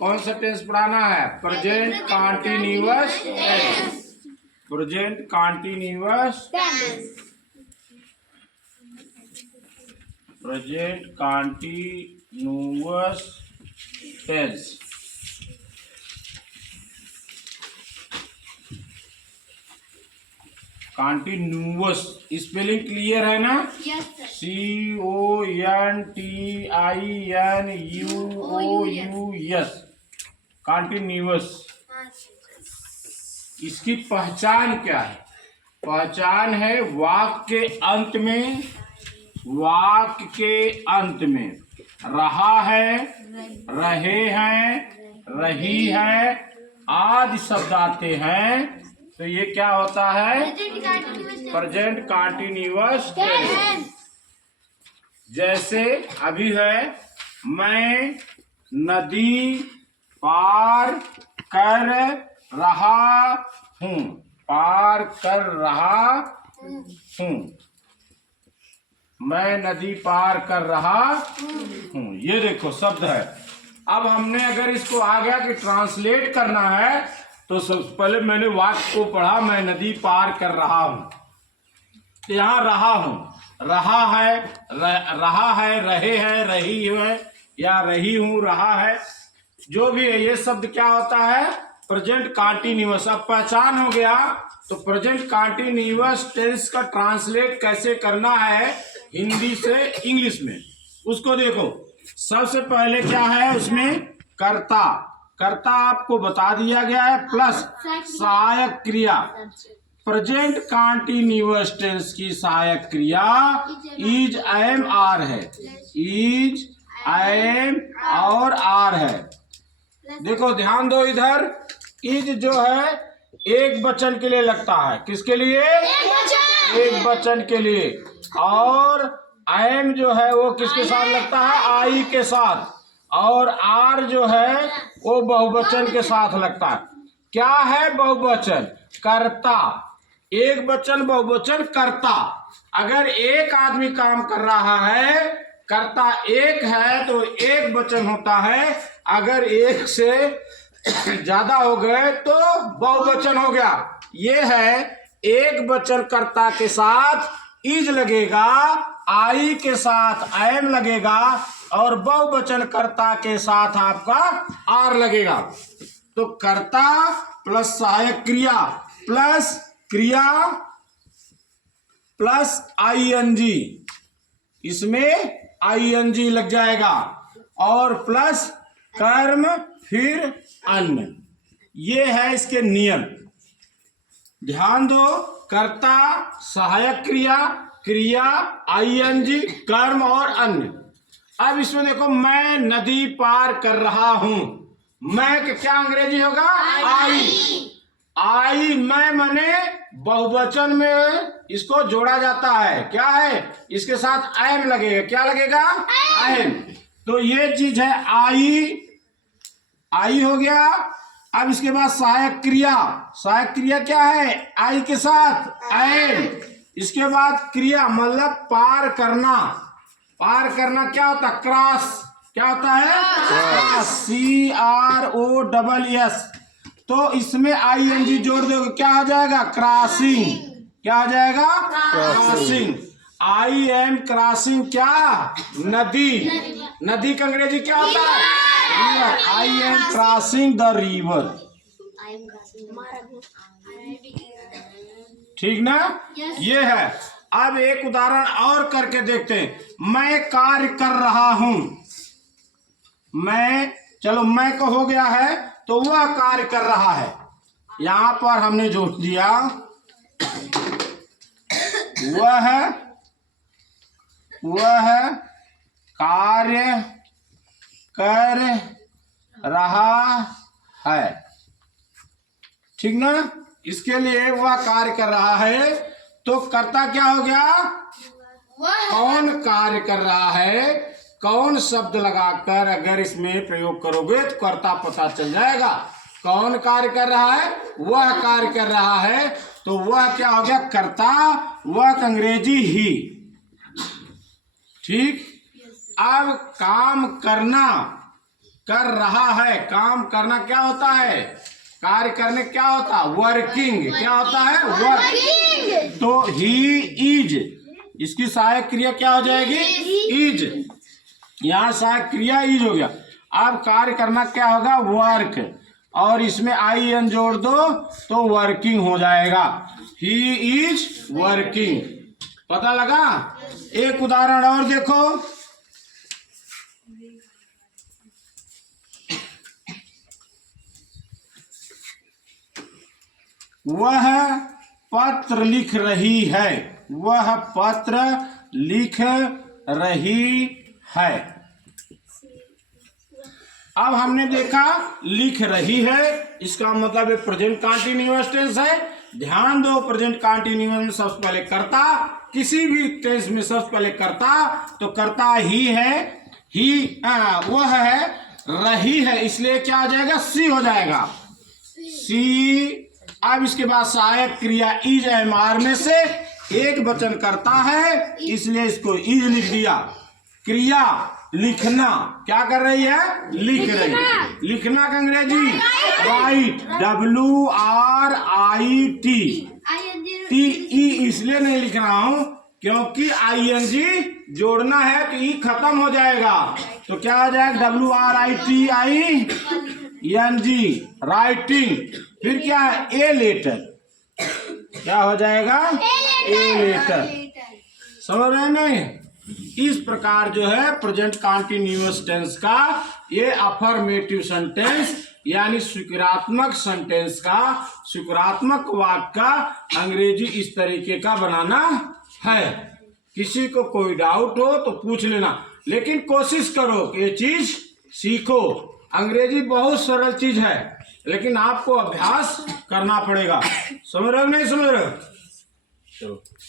कौन सा टेंस पढ़ाना है? Present continuous tense. Present continuous present continuous tense. Continuous spelling clear है ना? CONTINUOUS continuous. इसकी पहचान क्या है? पहचान है वाक्य के अंत में, वाक्य के अंत में रहा है, रहे हैं, रही है आदि शब्द आते हैं तो ये क्या होता है? Present continuous tense. जैसे अभी है, मैं नदी पार कर रहा हूँ, पार कर रहा हूँ, मैं नदी पार कर रहा हूँ। ये देखो शब्द है। अब हमने अगर इसको आ गया कि ट्रांसलेट करना है तो सबसे पहले मैंने वाक्य को पढ़ा, मैं नदी पार कर रहा हूँ। यहाँ रहा हूँ, रहा है, रहा है, रहे हैं, रही है या रही हूँ, रहा है, जो भी है ये शब्द क्या होता है? Present continuous. अब पहचान हो गया तो प्रेजेंट कंटीन्यूअस टेंस का ट्रांसलेट कैसे करना है हिंदी से इंग्लिश में, उसको देखो। सबसे पहले क्या है उसमें? कर्ता। कर्ता आपको बता दिया गया है, प्लस सहायक क्रिया। प्रेजेंट कंटीन्यूअस टेंस की सहायक क्रिया इज, एम, आर है। इज, एम और आर है। देखो ध्यान दो इधर। इज जो है एक वचन के लिए लगता है। किसके लिए? एक वचन के लिए। और एम जो है वो किसके साथ लगता है? आई के साथ। और आर जो है वो बहुवचन के साथ लगता है। क्या है बहुवचन? कर्ता। एक वचन बहुवचन कर्ता। अगर एक आदमी काम कर रहा है, कर्ता एक है तो एक वचन होता है। अगर एक से ज्यादा हो गए तो बहुवचन हो गया। ये है एक वचन कर्ता के साथ इज लगेगा, आई के साथ एम लगेगा और बहुवचन कर्ता के साथ आपका आर लगेगा। तो कर्ता प्लस सहायक क्रिया प्लस क्रिया प्लस आईएनजी, इसमें आईएनजी लग जाएगा और प्लस कर्म फिर अन्य। ये है इसके नियम, ध्यान दो। कर्ता, सहायक क्रिया, क्रिया, आईएनजी, कर्म और अन्य। अब इसमें देखो, मैं नदी पार कर रहा हूं। मैं का क्या अंग्रेजी होगा? आई। आई मैं मने बहुवचन में इसको जोड़ा जाता है। क्या है? इसके साथ एम लगेगा। क्या लगेगा? एम। तो ये चीज है आई। आई हो गया। अब इसके बाद सहायक क्रिया। सहायक क्रिया क्या है? आई के साथ एम। इसके बाद क्रिया मतलब पार करना। पार करना क्या होता? क्रॉस। क्या होता है? क्रॉस। CROSS। तो इसमें ING जोड़ दोगे, क्या हो जाएगा? क्रॉसिंग। क्या हो जाएगा? क्रॉसिंग। आई एम क्रॉसिंग क्या? नदी। नदी का अंग्रेजी क्या होता है? River. I am crossing the river. ठीक ना? ये है। अब एक उदाहरण और करके देखते हैं। मैं कार्य कर रहा हूं। मैं, चलो मैं को हो गया है तो वह कार्य कर रहा है। यहां पर हमने जोड़ दिया वह कार्य कर रहा है। ठीक ना? इसके लिए वह कार्य कर रहा है तो कर्ता क्या हो गया? कौन कार्य कर रहा है, कौन शब्द लगाकर अगर इसमें प्रयोग करोगे तो कर्ता पता चल जाएगा। कौन कार्य कर रहा है? वह कार्य कर रहा है तो वह क्या हो गया? कर्ता। वह अंग्रेजी ही। ठीक। अब काम करना। कर रहा है। काम करना क्या होता है? कार्य करने क्या होता है? वर्किंग। क्या होता है? वर्क। तो ही इज, इसकी सहायक क्रिया क्या हो जाएगी? इज। यहाँ सहायक क्रिया इज हो गया। अब कार्य करना क्या होगा? वर्क। और इसमें आई एन जोड़ दो तो वर्किंग हो जाएगा। He is working. पता लगा? एक उदाहरण और देखो। वह पत्र लिख रही है। वह पत्र लिख रही है। अब हमने देखा लिख रही है, इसका मतलब प्रेजेंट कंटीन्यूअस टेंस है। ध्यान दो, प्रेजेंट कंटीन्यूअस में सबसे पहले कर्ता, किसी भी टेंस में सबसे पहले कर्ता तो कर्ता ही है। ही वह है, रही है, इसलिए क्या हो जाएगा? सी हो जाएगा। सी। अब इसके बाद सहायक क्रिया इज एम आर में से एक वचन करता है, इसलिए इसको इज लिख दिया। क्रिया लिखना, क्या कर रही है? लिख रही है। लिखना का अंग्रेजी राइट, WRIT। TE इसलिए नहीं लिख रहा हूं क्योंकि ING जोड़ना है तो ई खत्म हो जाएगा, तो क्या हो जाएगा? WRITING, writing. फिर क्या है? A letter. क्या हो जाएगा? A letter. समझ रहे नहीं? इस प्रकार जो है प्रेजेंट कंटीन्यूअस टेंस का, ये अफर्मेटिव सेंटेंस यानी स्वीकारात्मक सेंटेंस का, स्वीकारात्मक वाक्य का अंग्रेजी इस तरीके का बनाना है। किसी को कोई डाउट हो तो पूछ लेना, लेकिन कोशिश करो कि ये चीज सीखो। अंग्रेजी बहुत सरल चीज है, लेकिन आपको अभ्यास करना पड़ेगा। समझ रहे हो नहीं समझ रहे हो?